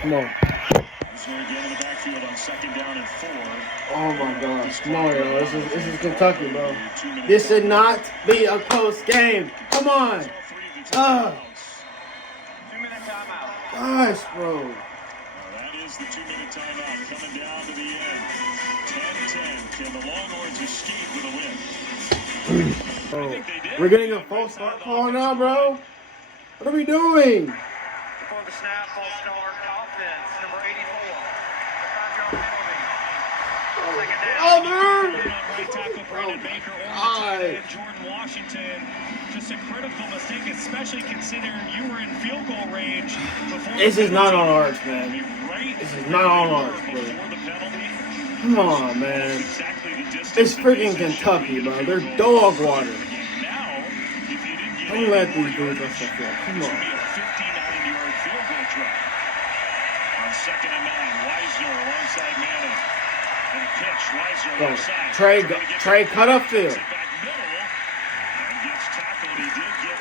Come on. Again in the backfield on 2nd down and 4. Oh my gosh. Come on, y'all. This is Kentucky, bro. This should not be a close game. Come on. 2-minute timeout. Gosh, bro. That is the 2-minute timeout coming down to the end. 10-10. Can the Longhorns escape with a win? Bro, we're getting a false start call now, bro. What are we doing? Before the snap, false start, offense, number 84. Oh, man. Right tackle Brandon Baker over the tight end Jordan Washington. Just a critical mistake, especially considering you were in field goal range before. This is not on Arch, man. This is not on Arch, bro. Come on, man. It's freaking Kentucky, bro. They're dog water. Don't let these dudes rush the field. Come on. 59-yard field goal try. On 2nd and 9, Weisner alongside Manning. And pitch, Weisner left side. Trey cut up field.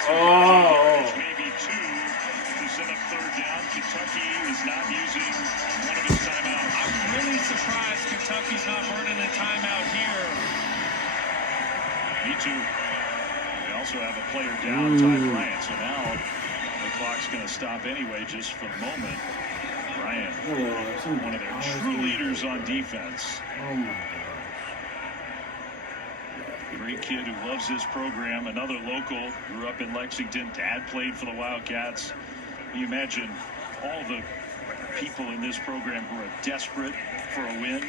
Oh. Maybe 2 to set up 3rd down. Kentucky is not using one of his timeouts. I'm really surprised Kentucky's not burning a timeout here. Me too. They also have a player down, Ty Bryant. So now the clock's going to stop anyway just for the moment. Bryant, one of their true leaders on defense. Oh my God. Great kid who loves this program. Another local, grew up in Lexington. Dad played for the Wildcats. You imagine all the people in this program who are desperate for a win.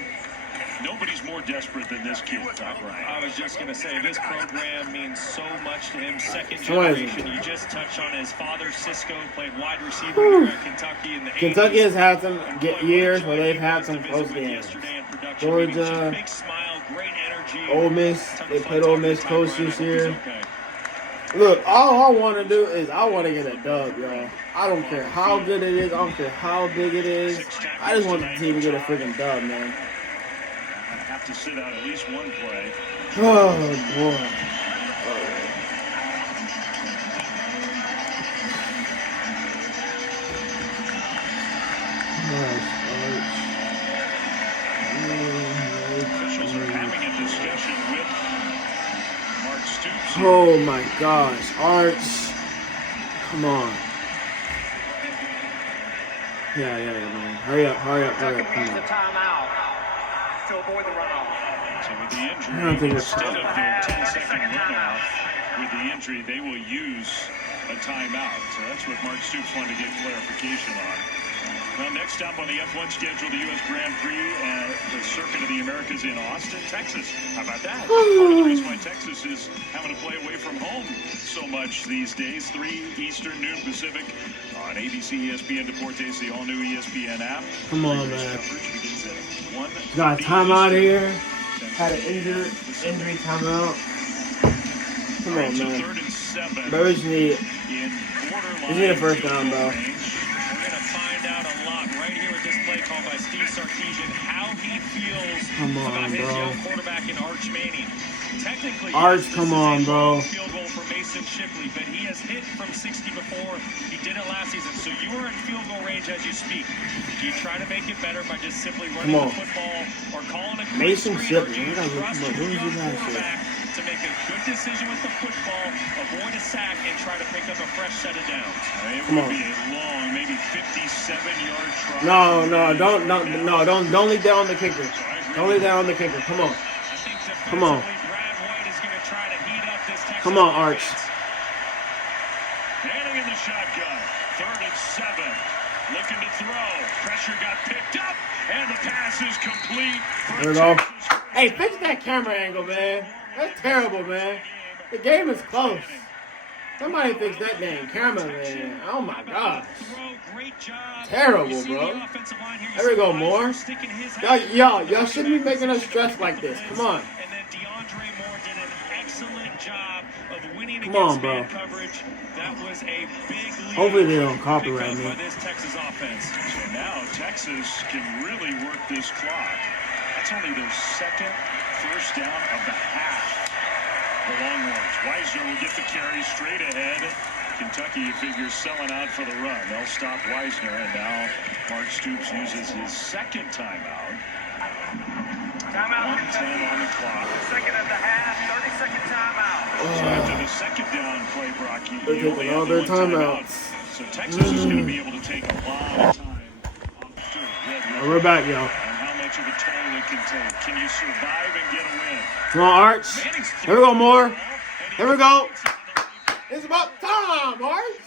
Nobody's more desperate than this kid, Ty Bryant. I was just going to say, this program means so much to him. 2nd generation. You just touched on his father, Cisco, played wide receiver here at Kentucky in the 80s. Kentucky has had some years where they've had some close games. Georgia, big smile, great energy. Ole Miss, they played Ole Miss close this year. Look, all I want to do is I want to get a dub, y'all. I don't care how good it is. I don't care how big it is. I just want the team to get a freaking dub, man. Have to sit out at least one play. Oh, boy. Officials are having a discussion with Mark Stoops. Oh, my gosh. Arch. Come on. Yeah, man. Hurry up. Come on. To avoid the runoff. So with the I don't think injury, it's instead of their 10-second runoff, with the injury, they will use a timeout. So that's what Mark Stoops wanted to get clarification on. Well, next up on the F1 schedule, the U.S. Grand Prix and the Circuit of the Americas in Austin, Texas. How about that? Part of the reason why Texas is having to play away from home so much these days. 3 Eastern, noon Pacific on ABC, ESPN Deportes, the all-new ESPN app. Come on, man. Coverage begins at 1. Got a timeout here. Had an injury timeout. Come on, man. 3rd and 7. Bro, we just need a first down, bro. We're going to find out a lot right here with this play called by Steve Sarkisian, how he feels about his young quarterback in Arch Manning. Technically, Arch, come on, bro. Field goal for Mason Shipley, but he has hit from 60 before. He did it last season, so you are in field goal range as you speak. Do you try to make it better by just simply running the football or calling a quick Mason screen, or do Shipley. you trust your young quarterback to make a good decision with the football, avoid a sack, and try to pick up a fresh set of downs? It would be a long, maybe 57-yard try. No, don't leave that on the kicker. Don't leave that on the kicker. Come on. Come on. Come on, Arch. Manning in the shotgun. 3rd and 7. Looking to throw. Pressure got picked up, and the pass is complete. There we go. Hey, fix that camera angle, man. That's terrible, man. The game is close. Somebody fix that damn camera, man. Oh, my gosh. Terrible, bro. There we go, more. Y'all shouldn't be making us stress like this. Come on. Come on, bro. Hopefully they don't copyright me. So now Texas can really work this clock. That's only their 2nd first down of the half. The Longhorns. Weisner will get the carry straight ahead. Kentucky, you figure, selling out for the run. They'll stop Weisner, and now Mark Stoops uses his second timeout. Timeout. 1:10 on the clock. Second of the half, 30-second timeout. So after the second down play, Brock, They're you only taking all have their the one timeout. timeouts. So Texas is going to be able to take a lot of time off the Red River. We're back, y'all. And how much of a toll it can take. Can you survive and get a win? Come on, Arch. Here we go, more. Here we go. It's about time, Arch.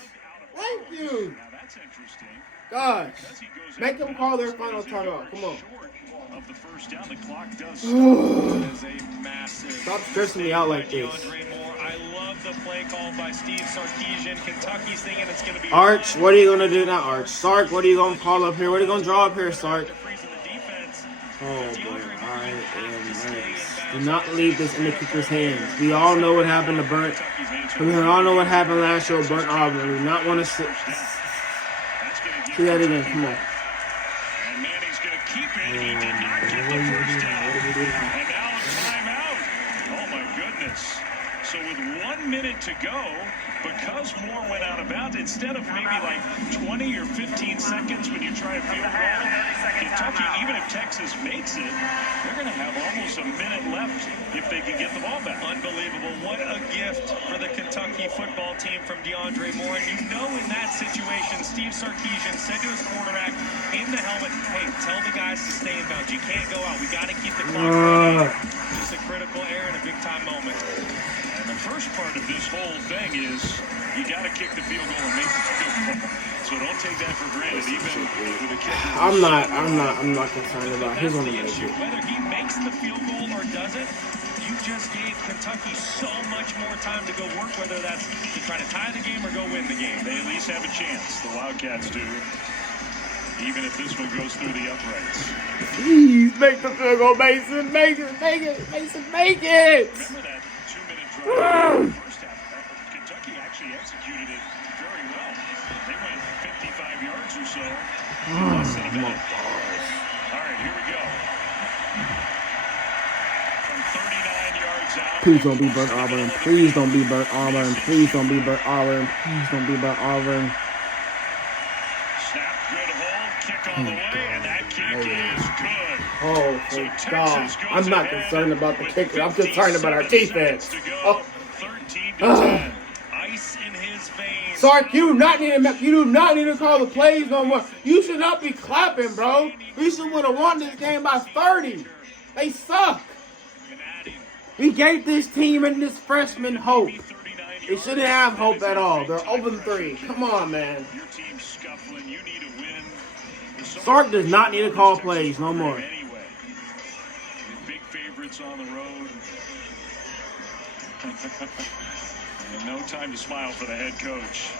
Thank you. Now that's interesting. Gosh. Because he goes Make out them there, call their it's final very timeout. Come on. short of the first down. The clock does It is a massive. Stop stressing me out like this. DeAndre Moore. I love the play called by Steve Sarkisian. Kentucky's thinking it's going to be Arch, what are you going to do? Not Arch. Sark, what are you going to call up here? What are you going to draw up here, Sark? freezing the defense. Oh, boy. I am nice. Do not leave this in the kicker's hands. We all know what happened to Burnt. We all know what happened last year with Burnt Auburn. We do not want to see that again. Come on. And Manning's going to keep it. He did not get the first down. And now a timeout. Oh, my goodness. So with 1 minute to go, because Moore went out of bounds, instead of maybe like 20 or 15 seconds when you try a field goal, Kentucky, even if Texas makes it, they're going to have almost a minute left if they can get the ball back. Unbelievable. What a gift for the Kentucky football team from DeAndre Moore. And you know in that situation, Steve Sarkisian said to his quarterback in the helmet, hey, tell the guys to stay in bounds. You can't go out. We got to keep the clock running. Just a critical error in a big-time moment. And the first part of this whole thing is you got to kick the field goal and make the field goal. So don't take that for granted, even with a kicker. I'm not concerned about his on the issue. Whether he makes the field goal or doesn't, you just gave Kentucky so much more time to go work, whether that's to try to tie the game or go win the game. They at least have a chance. The Wildcats do. Even if this one goes through the uprights. Please make the field goal, Mason. Make it. Mason, make it. Remember that 2-minute drive in the first half? Kentucky actually executed it very well. They went 55 yards or so in less than a minute. All right, here we go. From 39 yards out. Please don't be Burnt Auburn. Please don't be Burnt Auburn. Please don't be Burnt Auburn. Please don't be Burnt Auburn. Snap, good hold, kick on the way, and that kick is good. Oh, thank God. I'm not concerned about the kicker. I'm concerned about our defense. Oh. 13-10. Ice in his veins. Sark, you do not need to call the plays no more. You should not be clapping, bro. We should would have won this game by 30. They suck. We gave this team and this freshman hope. They shouldn't have hope at all. They're 0-3. Come on, man. Your team's scuffling. You need a win. Sark does not need to call plays no more. Anyway, your big favorites on the road. And no time to smile for the head coach.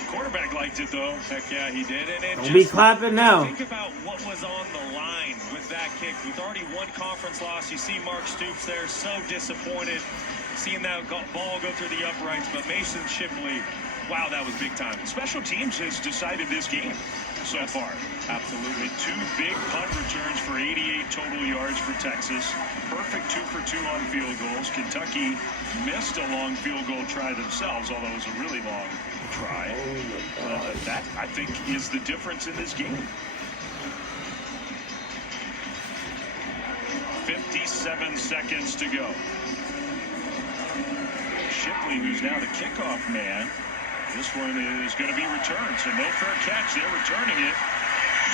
The quarterback liked it, though. Heck yeah, he did. And Don't be clapping now. Think about what was on the line with that kick. With already one conference loss, you see Mark Stoops there, so disappointed seeing that ball go through the uprights. But Mason Shipley, wow, that was big time. Special teams has decided this game so far. Absolutely. 2 big punt returns for 88 total yards for Texas. Perfect 2 for 2 on field goals. Kentucky missed a long field goal try themselves, although it was a really long try. That, I think, is the difference in this game. 57 seconds to go. Shipley, who's now the kickoff man. This one is going to be returned, so no fair catch. They're returning it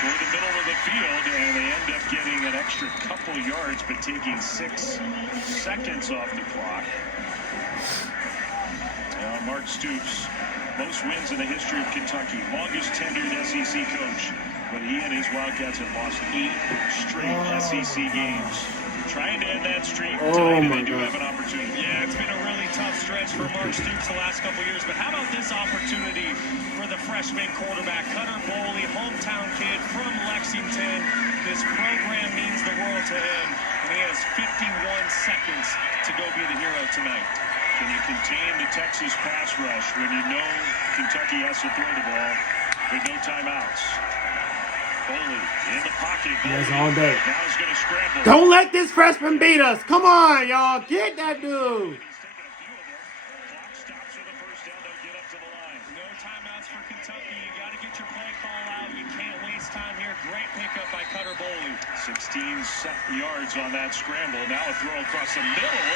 toward the middle of the field, and they end up getting an extra couple yards, but taking 6 seconds off the clock. Mark Stoops, most wins in the history of Kentucky, longest tenured SEC coach, but he and his Wildcats have lost 8 straight SEC games. Trying to end that streak tonight, and they do have an opportunity. Yeah, it's been a really tough stretch for Mark Stoops the last couple years, but how about this opportunity for the freshman quarterback, Cutter Boley, hometown kid from Lexington. This program means the world to him, and he has 51 seconds to go be the hero tonight. Can you contain the Texas pass rush when you know Kentucky has to throw the ball with no timeouts? Boley in the pocket. That's all day. Now he's going to scramble. Don't let this freshman beat us. Come on, y'all. Get that dude. He's taking a few of them. Clock stops with the first down. They'll get up to the line. No timeouts for Kentucky. You got to get your play call out. You can't waste time great pickup by Cutter Boley. 16 yards on that scramble. Now a throw across the middle,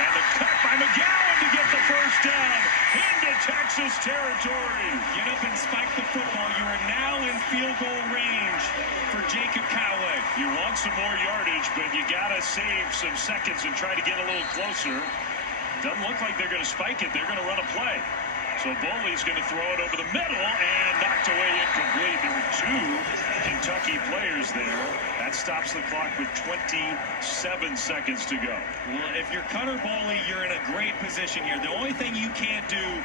and the cut by McGowan to get the first down into Texas territory. Get up and spike the football. You are now in field goal range for Jacob Cowley. You want some more yardage, but you got to save some seconds and try to get a little closer. Doesn't look like they're going to spike it. They're going to run a play. So Boley's going to throw it over the middle and knocked away incomplete. There were two Kentucky players there. That stops the clock with 27 seconds to go. Well, if you're Cutter Boley, you're in a great position here. The only thing you can't do...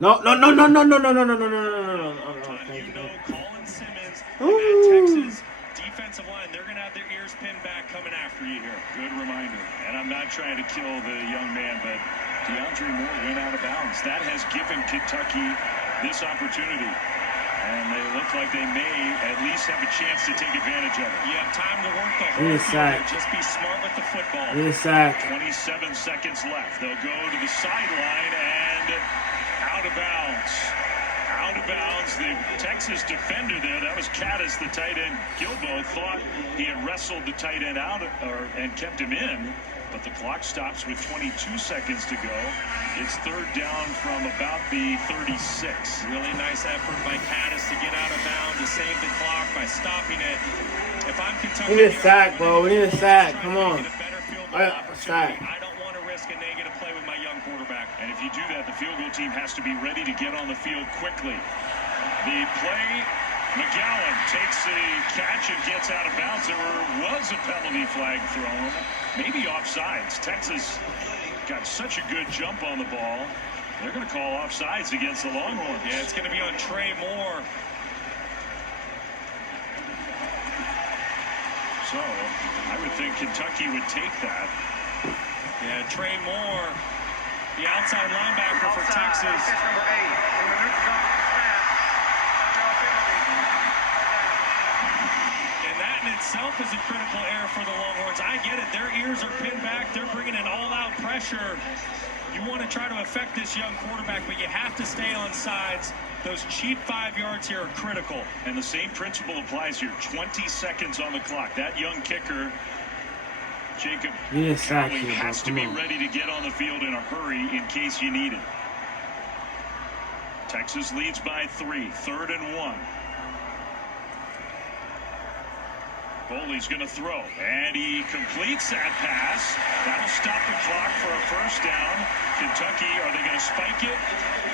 No. You know Colin Simmons and that Texas defensive line, they're going to have their ears pinned back coming after you here. Good reminder. And I'm not trying to kill the young man, but DeAndre Moore went out of bounds. That has given Kentucky this opportunity. And they look like they may at least have a chance to take advantage of it. You have time to work the whole field. Just be smart with the football. 27 seconds left. They'll go to the sideline and out of bounds. Out of bounds. The Texas defender there, that was Caddis, the tight end. Gilbo thought he had wrestled the tight end out and kept him in. But the clock stops with 22 seconds to go. It's third down from about the 36. Really nice effort by Caddis to get out of bounds, to save the clock by stopping it. If I'm Kentucky, we need a sack, bro. We need a sack. Come on. Sack. I don't want to risk a negative play with my young quarterback. And if you do that, the field goal team has to be ready to get on the field quickly. The play, McGowan takes the catch and gets out of bounds. There was a penalty flag thrown. Maybe offsides. Texas got such a good jump on the ball. They're going to call offsides against the Longhorns. Yeah, it's going to be on Trey Moore. So, I would think Kentucky would take that. Yeah, Trey Moore, the outside linebacker for Texas. Number 8. And that in itself is a critical error for the Longhorns. I get it. Their ears are pinned back. They're bringing in all-out pressure. You want to try to affect this young quarterback, but you have to stay on sides. Those cheap 5 yards here are critical. And the same principle applies here. 20 seconds on the clock. That young kicker, Jacob Cowley, has to be ready to get on the field in a hurry in case you need it. Texas leads by 3. 3rd and 1. Boley's going to throw, and he completes that pass. That'll stop the clock for a first down. Kentucky, are they going to spike it?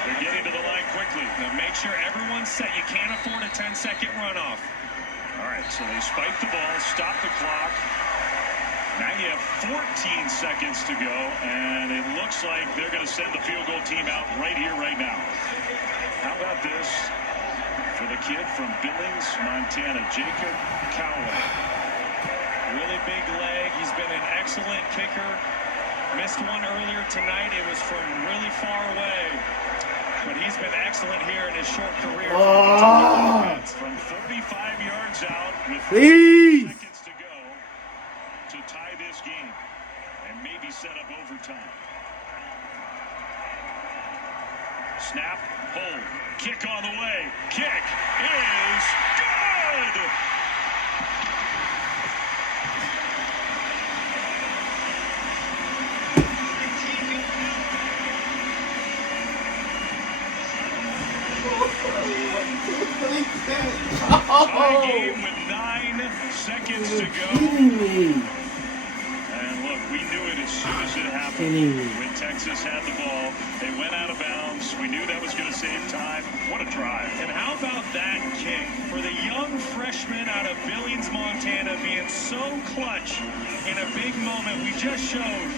They're getting to the line quickly. Now make sure everyone's set. You can't afford a 10-second runoff. All right, so they spike the ball, stop the clock. Now you have 14 seconds to go, and it looks like they're going to send the field goal team out right here, right now. How about this for the kid from Billings, Montana, Jacob Cowley? Really big leg. He's been an excellent kicker. Missed one earlier tonight. It was from really far away. But he's been excellent here in his short career. From 45 yards out with 4 seconds to go to tie this game and maybe set up overtime. Snap, hold, kick on the way. Kick is good! Tie game with 9 seconds to go. And look, we knew it as soon as it happened. When Texas had the ball, they went out of bounds. We knew that was going to save time. What a drive. And how about that kick for the young freshman out of Billings, Montana, being so clutch in a big moment. We just showed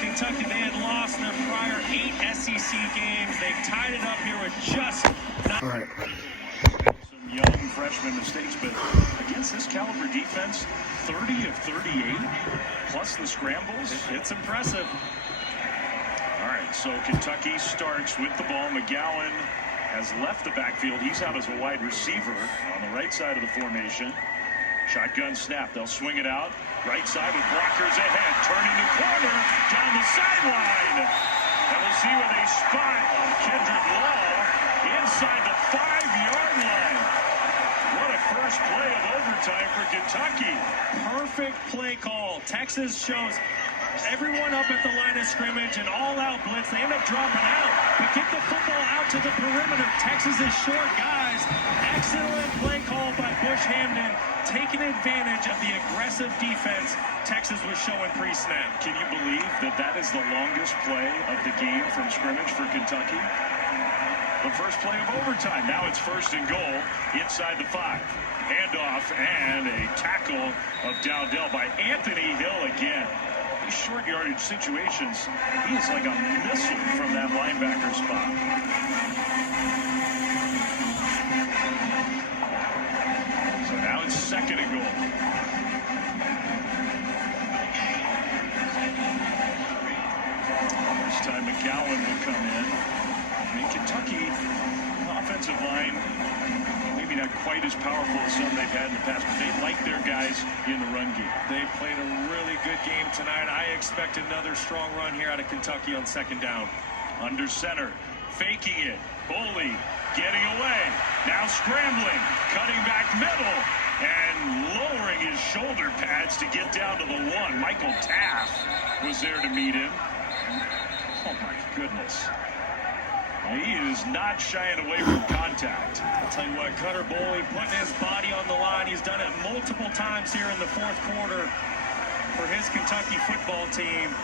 Kentucky, they had lost their prior 8 SEC games. They've tied it up here with just 9. All right. Some young freshman mistakes, but against this caliber defense, 30 of 38, plus the scrambles. It's impressive. All right, so Kentucky starts with the ball. McGowan has left the backfield. He's out as a wide receiver on the right side of the formation. Shotgun snap. They'll swing it out. Right side with blockers ahead. Turning the corner down the sideline. And we'll see where they spot Kendrick Law inside the 5-yard line. What a first first play of overtime for Kentucky. Perfect play call. Texas shows everyone up at the line of scrimmage, an all-out blitz. They end up dropping out, but get the football out to the perimeter. Texas is short guys. Excellent play call by Bush Hamden, taking advantage of the aggressive defense Texas was showing pre-snap. Can you believe that that is the longest play of the game from scrimmage for Kentucky? The first play of overtime. Now it's 1st and goal inside the 5. Handoff and a tackle of Dowdell by Anthony Hill again. These short yardage situations, he is like a missile from that linebacker spot. So now it's 2nd and goal. This time McGowan will come in. In Kentucky, the offensive line, maybe not quite as powerful as some they've had in the past, but they like their guys in the run game. They played a really good game tonight. I expect another strong run here out of Kentucky on 2nd down. Under center, faking it. Boley getting away. Now scrambling, cutting back middle, and lowering his shoulder pads to get down to the 1. Michael Taft was there to meet him. Oh my goodness. He is not shying away from contact. I'll tell you what, Cutter Boley putting his body on the line. He's done it multiple times here in the 4th quarter for his Kentucky football team.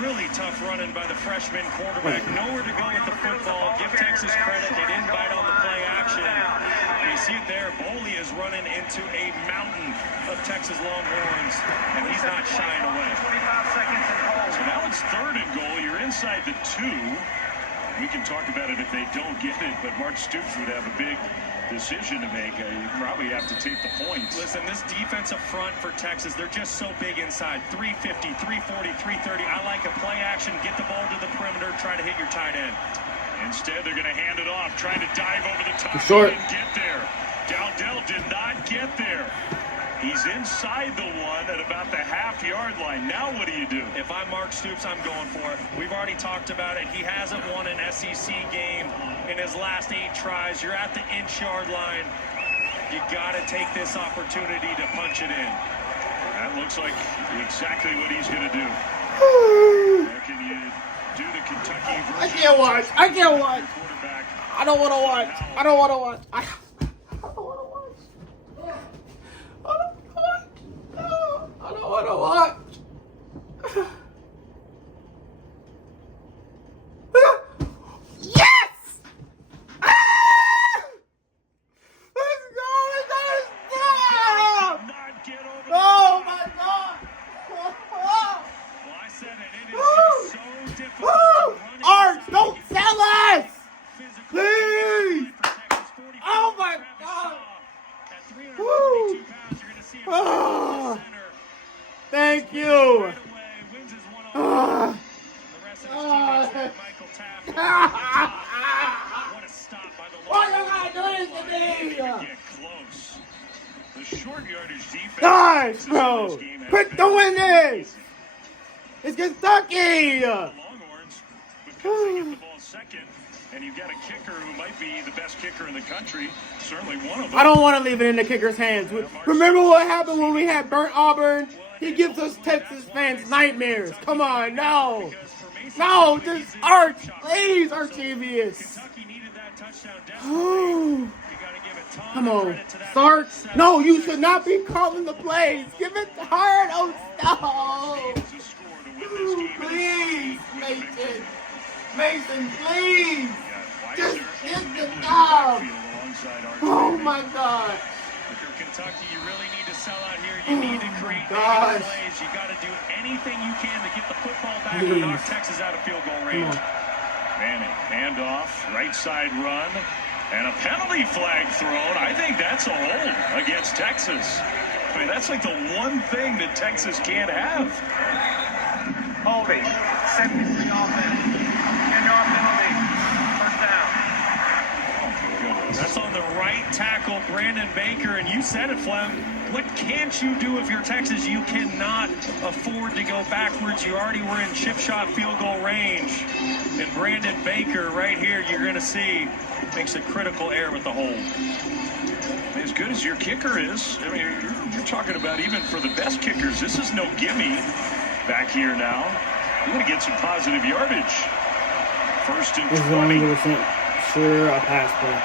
Really tough running by the freshman quarterback. Nowhere to go with the football. Give Texas credit. They didn't bite on the play action. You see it there. Boley is running into a mountain of Texas Longhorns, and he's not shying away. 25 seconds and hold. So now it's 3rd and goal. You're inside the 2. We can talk about it if they don't get it, but Mark Stoops would have a big decision to make. You probably have to take the points. Listen, this defensive front for Texas, they're just so big inside. 350, 340, 330. I like a play action. Get the ball to the perimeter. Try to hit your tight end. Instead, they're going to hand it off, trying to dive over the top. Short. And get there. Dowdell did not get there. He's inside the 1 at about the half-yard line. Now what do you do? If I'm Mark Stoops, I'm going for it. We've already talked about it. He hasn't won an SEC game in his last 8 tries. You're at the inch-yard line. You got to take this opportunity to punch it in. That looks like exactly what he's going to do. Or can you do the Kentucky version? I can't watch. I can't watch. Quarterback. I don't want to watch. I don't want to watch. I don't want to watch. I don't want to watch. Yes! Let's go! Stop! Oh my God! Well, I said it is just so difficult to run Arch, don't sell us! physically. Please! Oh my God! At 332 pounds, you're going to see him Ah. center. Thank you! Right away, wins his one-on-one. Ah. The rest of his teammates there, Michael Taft. What a stop by the Why Longhorns. you gotta do this to me? Get close. The short yardage defense. Guys, bro! Quit doing this! It's Kentucky! The Longhorns, because they get the ball 2nd, and you've got a kicker who might be the best kicker in the country. Certainly one of them. I don't want to leave it in the kicker's hands. Remember what happened when we had burnt Auburn? He gives us Texas fans nightmares. Come on, no. No, just Arch, please, Archivius. Kentucky needed that touchdown Oh, You got to give it ton come of on. credit to that Sark, front no, you should not be calling the plays. Give it to Hard. Oh, no. To score to win this game. Please, Mason. Mason, please. Got Just Weiser get in the the job. backfield alongside Arch Oh, Manning. my God. If you're Kentucky, you really need to sell out here. You need to create gosh. negative plays. You got to do anything you can to get the football back and knock Texas out of field goal range. Manning, handoff, right side run, and a penalty flag thrown. I think that's a hold against Texas. I mean, that's like the one thing that Texas can't have. Holding. 73 offense. 10-yard penalty. First down. That's on the right tackle, Brandon Baker, and you said it, Flem. What can't you do if you're Texas? You cannot afford to go backwards. You already were in chip shot field goal range. And Brandon Baker right here, you're going to see, makes a critical error with the hold. as good as your kicker is, I mean, you're talking about even for the best kickers, this is no gimme back here now. You're going to get some positive yardage. First and 20. 100% sure a pass play.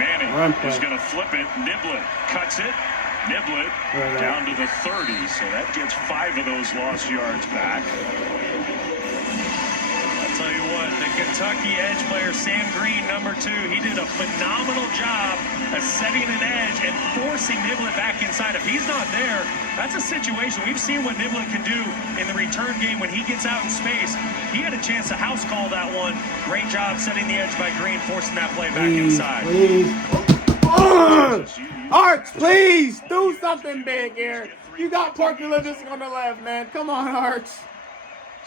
Manning is going to flip it. Niblett cuts it. Niblett down to the 30. So that gets 5 of those lost yards back. I'll tell you what, the Kentucky edge player, Sam Green, number 2, he did a phenomenal job of setting an edge and forcing Niblett back inside. If he's not there, that's a situation. We've seen what Niblett can do in the return game when he gets out in space. He had a chance to house call that one. Great job setting the edge by Green, forcing that play back inside. Arch, please do something big here. You got Porky Livingston on the left, man. Come on, Arch.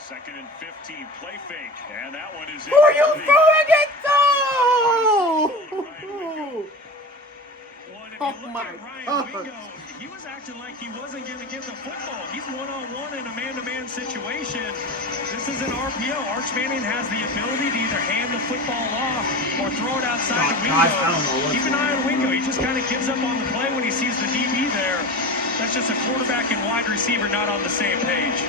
2nd and 15, play fake, and that one is in. Who are you throwing it to? Oh my God. He was acting like he wasn't going to get the football. He's one-on-one in a man-to-man situation. This is an RPO. Arch Manning has the ability to either hand the football off or throw it outside the window. Keep an eye on Wingo. He just kind of gives up on the play when he sees the DB there. That's just a quarterback and wide receiver not on the same page.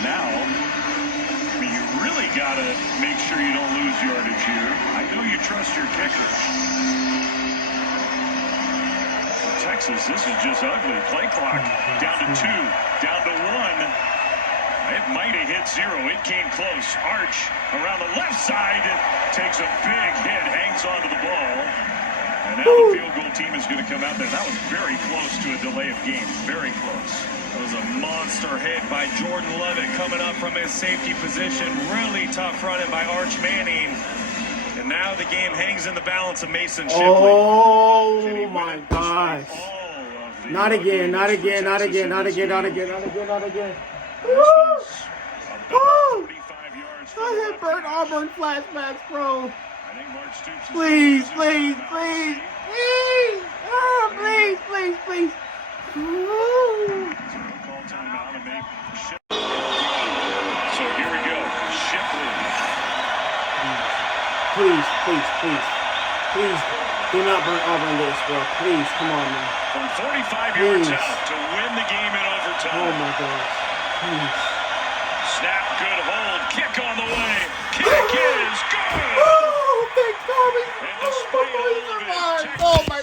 Now, I mean, you really got to make sure you don't lose yardage here. I know you trust your kicker. Texas, this is just ugly. Play clock down to 2, down to 1. It might have hit 0. It came close. Arch around the left side takes a big hit, hangs onto the ball. And now the field goal team is going to come out there. That was very close to a delay of game. Very close. That was a monster hit by Jordan Lovett coming up from his safety position. Really tough running by Arch Manning. And now the game hangs in the balance of Mason Shipley. Oh my gosh. Not again, not again, not again, not again, not again, not again, not again. Woo! I hit Bert Auburn flashbacks, bro. Please, please, please, please. Oh, please, please, please. So here we go. Shipley. Please, please, please. Please do not burn Auburn this, bro. Please, come on, man. From 45 yards out to win the game in overtime. Oh my gosh. Please. Snap, good hold. Kick on the way. Kick is good. Oh, thank God. And despite all of it, Oh my